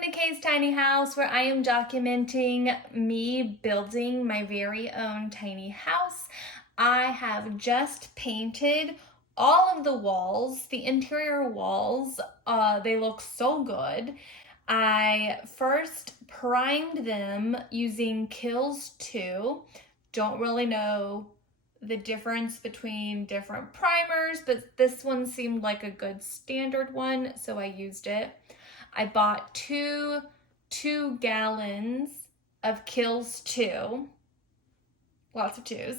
Welcome to Kay's Tiny House, where I am documenting me building my very own tiny house. I have just painted all of the walls, the interior walls. They look so good. I first primed them using Kills 2. Don't really know the difference between different primers, but this one seemed like a good standard one, so I used it. I bought two gallons of Kills 2. Lots of twos.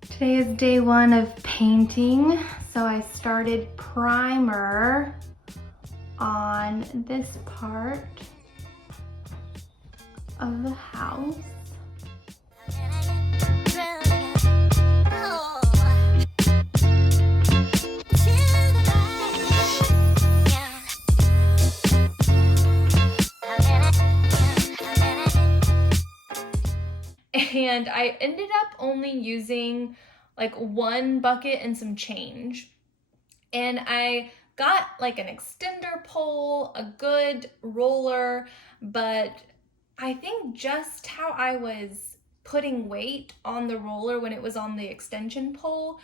Today is day one of painting, so I started primer on this part of the house. And I ended up only using like one bucket and some change. And I got like an extender pole, a good roller, but I think just how I was putting weight on the roller when it was on the extension pole,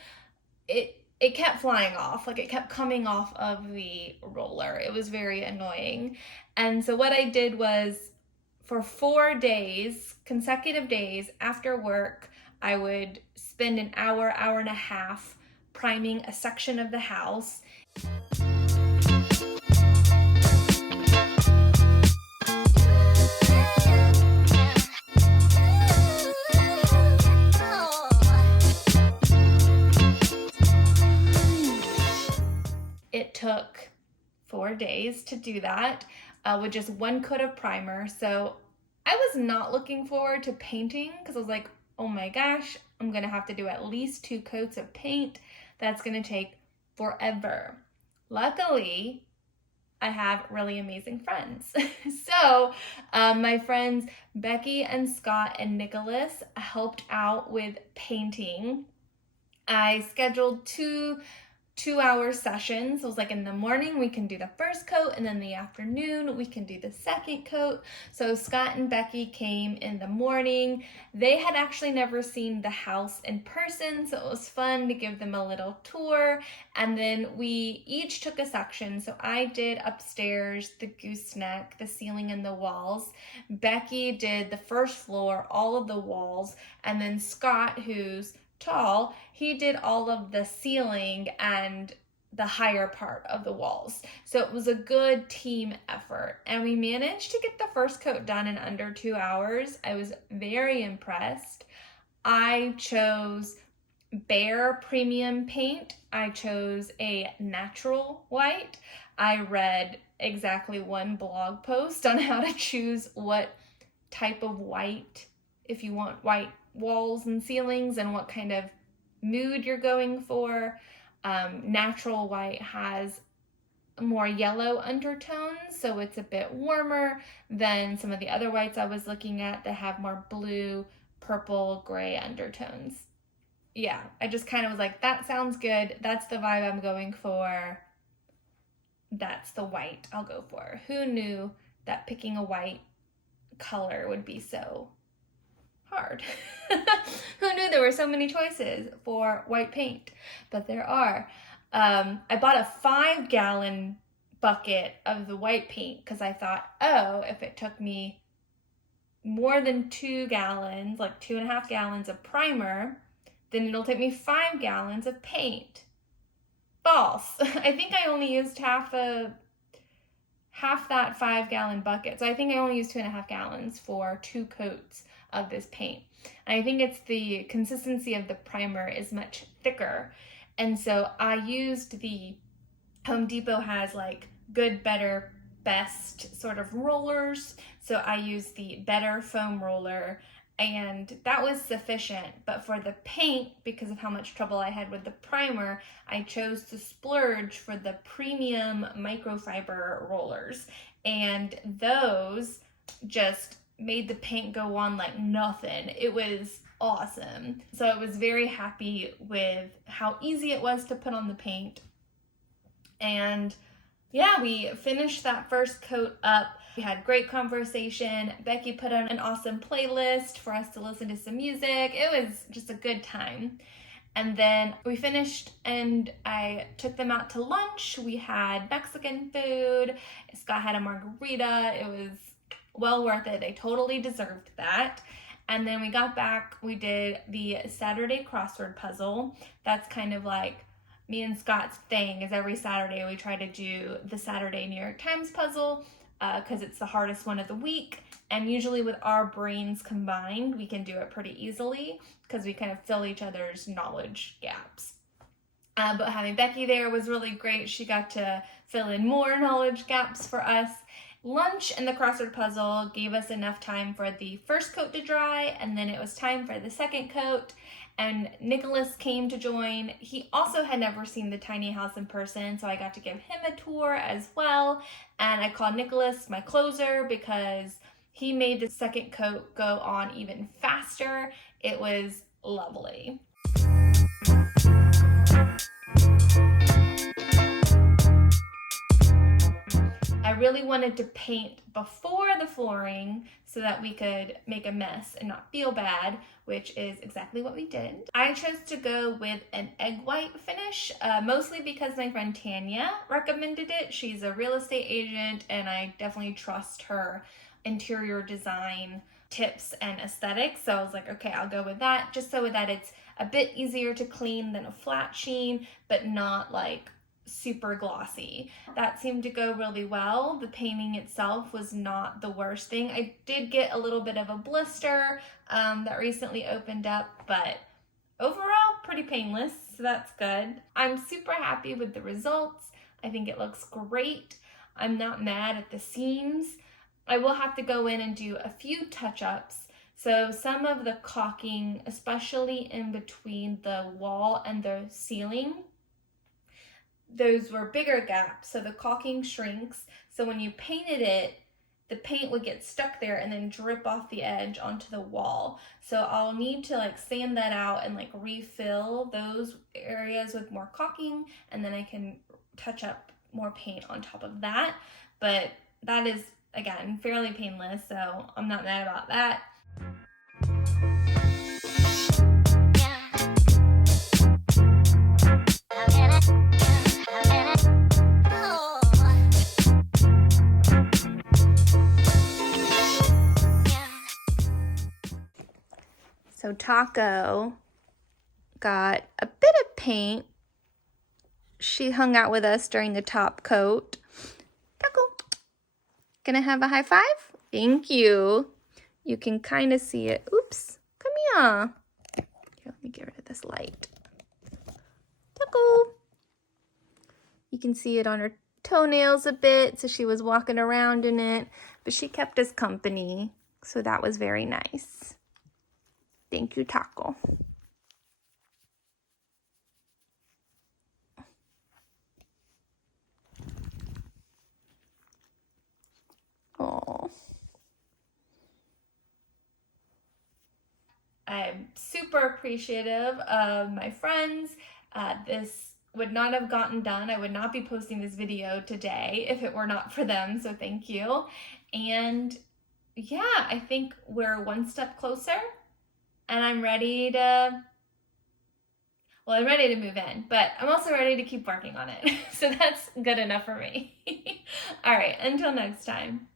it kept flying off. Like it kept coming off of the roller. It was very annoying. And so what I did was, for 4 days, consecutive days after work, I would spend an hour and a half priming a section of the house. It took 4 days to do that with just one coat of primer. So I was not looking forward to painting because I was like, oh my gosh, I'm gonna have to do at least 2 coats of paint. That's gonna take forever. Luckily, I have really amazing friends. So my friends Becky and Scott and Nicholas helped out with painting. I scheduled two-hour sessions. It was like in the morning we can do the first coat, and then in the afternoon we can do the second coat. So Scott and Becky came in the morning. They had actually never seen the house in person, so it was fun to give them a little tour. And then we each took a section. So I did upstairs, the gooseneck, the ceiling and the walls. Becky did the first floor, all of the walls, and then Scott, who's tall, he did all of the ceiling and the higher part of the walls. So it was a good team effort, and we managed to get the first coat done in under 2 hours. I was very impressed. I chose Bare Premium paint. I chose a natural white. I read exactly one blog post on how to choose what type of white, if you want white walls and ceilings, and what kind of mood you're going for. Natural white has more yellow undertones, so it's a bit warmer than some of the other whites I was looking at that have more blue, purple, gray undertones. Yeah, I just kind of was like, that sounds good. That's the vibe I'm going for. That's the white I'll go for. Who knew that picking a white color would be so hard? Who knew there were so many choices for white paint? But there are. I bought a 5-gallon bucket of the white paint because I thought, oh, if it took me more than 2 gallons, like 2.5 gallons of primer, then it'll take me 5 gallons of paint. False. I think I only used half that 5-gallon bucket. So I think I only used 2.5 gallons for 2 coats of this paint. And I think it's the consistency of the primer is much thicker. And so I used the Home Depot has like good, better, best sort of rollers. So I used the Better foam roller, and that was sufficient. But for the paint, because of how much trouble I had with the primer, I chose to splurge for the premium microfiber rollers. And those just made the paint go on like nothing. It was awesome. So I was very happy with how easy it was to put on the paint. And Yeah, we finished that first coat up. We had great conversation. Becky put on an awesome playlist for us to listen to some music. It was just a good time. And then we finished and I took them out to lunch. We had Mexican food. Scott had a margarita. It was well worth it. They totally deserved that. And then we got back, we did the Saturday crossword puzzle. That's kind of like me and Scott's thing, is every Saturday we try to do the Saturday New York Times puzzle because it's the hardest one of the week. And usually with our brains combined, we can do it pretty easily because we kind of fill each other's knowledge gaps. But having Becky there was really great. She got to fill in more knowledge gaps for us. Lunch and the crossword puzzle gave us enough time for the first coat to dry, and then it was time for the second coat. And Nicholas came to join. He also had never seen the tiny house in person, so I got to give him a tour as well. And I called Nicholas my closer because he made the second coat go on even faster. It was lovely. I really wanted to paint before the flooring so that we could make a mess and not feel bad, which is exactly what we did. I chose to go with an egg white finish, mostly because my friend Tanya recommended it. She's a real estate agent and I definitely trust her interior design tips and aesthetics. So I was like, okay, I'll go with that, just so that it's a bit easier to clean than a flat sheen, but not like super glossy. That seemed to go really well. The painting itself was not the worst thing. I did get a little bit of a blister that recently opened up, but overall pretty painless, so that's good. I'm super happy with the results. I think it looks great. I'm not mad at the seams. I will have to go in and do a few touch-ups. So some of the caulking, especially in between the wall and the ceiling, those were bigger gaps, so the caulking shrinks. So when you painted it, the paint would get stuck there and then drip off the edge onto the wall. So I'll need to like sand that out and like refill those areas with more caulking, and then I can touch up more paint on top of that. But that is, again, fairly painless, so I'm not mad about that. So Taco got a bit of paint. She hung out with us during the top coat. Taco, gonna have a high five? Thank you. You can kind of see it. Oops, come here. Here, let me get rid of this light. Taco. You can see it on her toenails a bit, so she was walking around in it, but she kept us company, so that was very nice. Thank you, Taco. Oh. I'm super appreciative of my friends. This would not have gotten done. I would not be posting this video today if it were not for them, so thank you. And yeah, I think we're one step closer. And I'm ready to, well, I'm ready to move in, but I'm also ready to keep working on it. So that's good enough for me. All right, until next time.